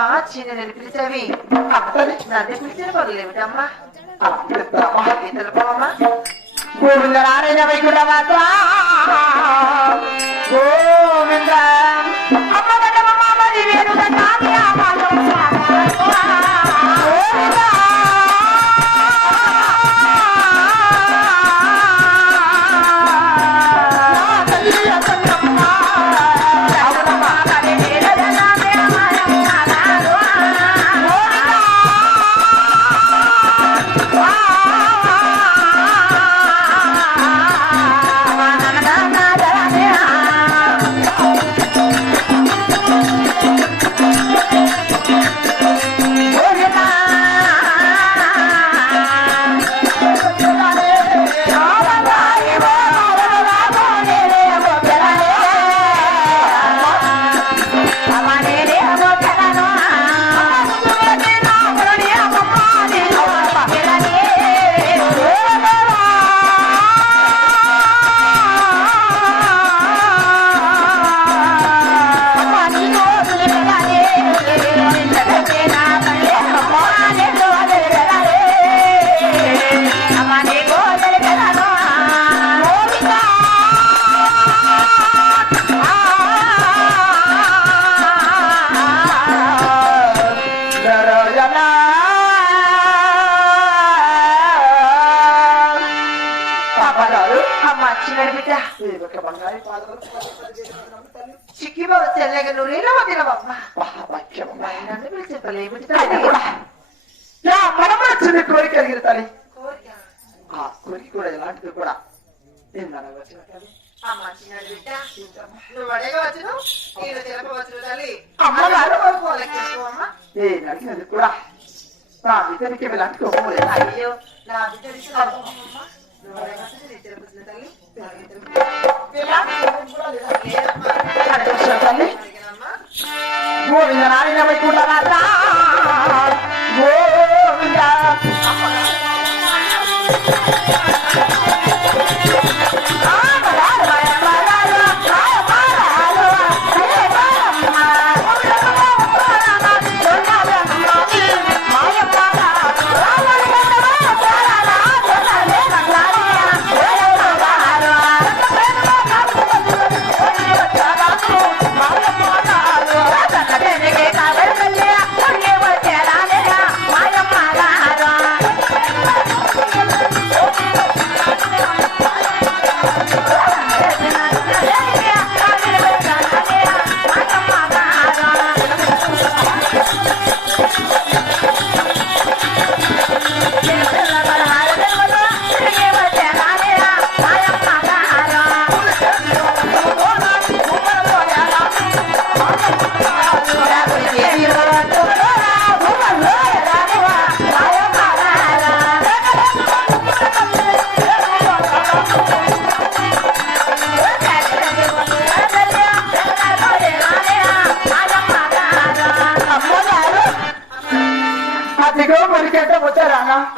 ఏమిటమ్మా చిన్న నేను పిలిచావి. నన్ను పిలిచిన పనులు ఏమిటమ్మా? పోవమ్మా గోవిందరారేణ వైకుంఠ మాత యొక్క ఏమిటి కోరిక కలిగిన తల్లి. ఆ కోరిక కూడా ఎలాంటిది కూడా నేను అడగవచ్చు కూడా నా బిడ్డనికి ఎలాంటి కోపం లేదు. అయ్యో నా బిడ్డనికి Espera, que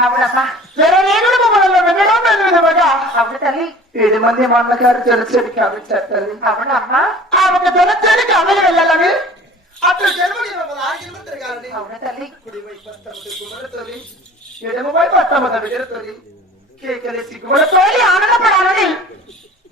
అవునమ్మా. నేను మమ్మల్ని వినడం వెళ్ళినవగా ఏడు మంది మా అన్నగారు జలచరికి తల్లి. అవునమ్మా. అమలు వెళ్ళాలని. అతను జన్మకి ఆనందపడాలని.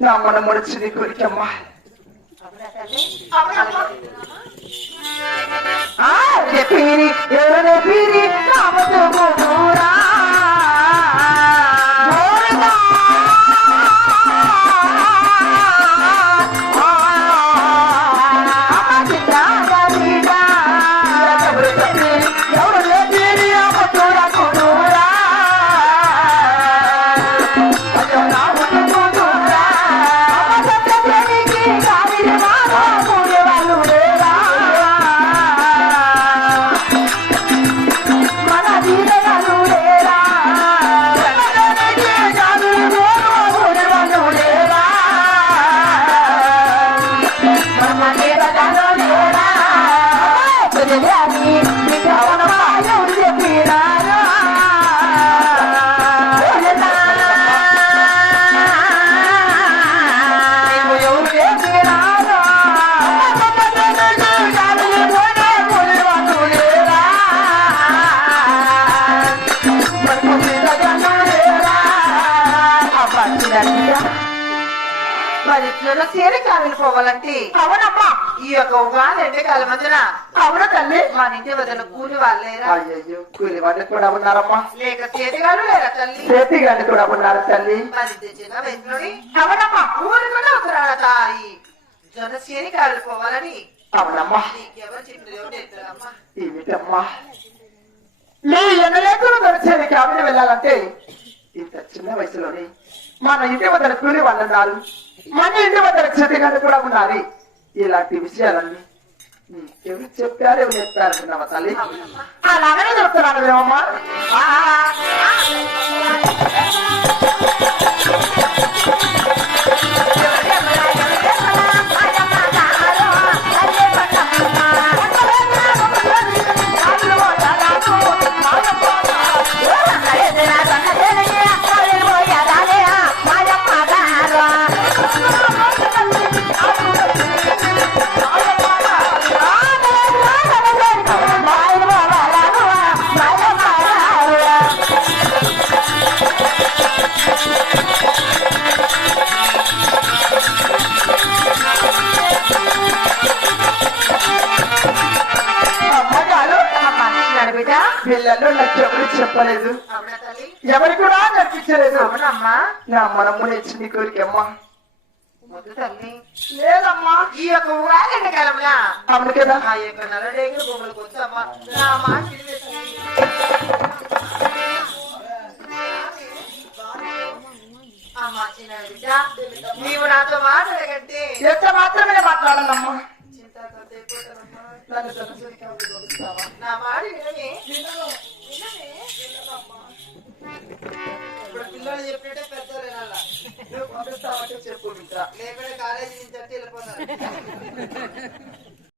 నా మన ముడిచింది కోరికమ్మా. చెప్పి? ఏమైనా తెలియాలి నీకు అవునమ్మా ఎవరు మరి తులసేరి కావిలి పోవాలంటే? అవునమ్మా. ఈ యొక్క ఉగాది ఎండకాలం మధ్యన అవును తల్లి. మన ఇంటి వదిన కూలి వాళ్ళేరా అయ్యయ్యో కూలి వాళ్ళు కూడా ఉన్నారమ్మా. లేక చేతిగాడు లేరా తల్లి? చేతి గాని కూడా ఉన్నారు తల్లి. మరి చిన్న వయసులోని అవునమ్మా ఊరు కూడా అవుతురాడ తాయి? జనసేని కావిలి పోవాలని. అవునమ్మా. నీకెవరు చెప్పిన ఏమిటమ్మా? దొరిచేది కాబట్టి వెళ్ళాలంటే ఇంత చిన్న వయసులోనే మన ఇంటి వద్ద కూలి వాళ్ళు ఉన్నారు. మన ఇంటి వద్ద చేతిగాని కూడా ఉన్నారు. ఇలాంటి విషయాలన్నీ ఎవరు చెప్పారు ఎవరు చెప్పారు విన్నావా తల్లి? అలాగనే చెప్తున్నాను మేమమ్మా పిల్లలు నాకు ఎవరు చెప్పలేదు ఎవరు కూడా నడిపించలేదు నా మనము నేర్చింది కోరికమ్మా లేదమ్మా. ఈ యొక్క ఉగాది ఎండకాలంలో అవును కదా. ఆ యొక్క నల్లరేగల బొమ్మలకు వచ్చమ్మా. అమ్మా చిన్న బిడ్డ నీవు నాతో మాట్లాడకంటే ఎంత మాత్రమే మాట్లాడనమ్మా. నన్ను సరస్వతి పంపిస్తావా? నా మాట ఇప్పుడు పిల్లలు చెప్పినట్టే పెద్దలు వినాలా నువ్వు పంపిస్తావంటే చెప్పు మిత్ర కాలేజీ నుంచి వచ్చి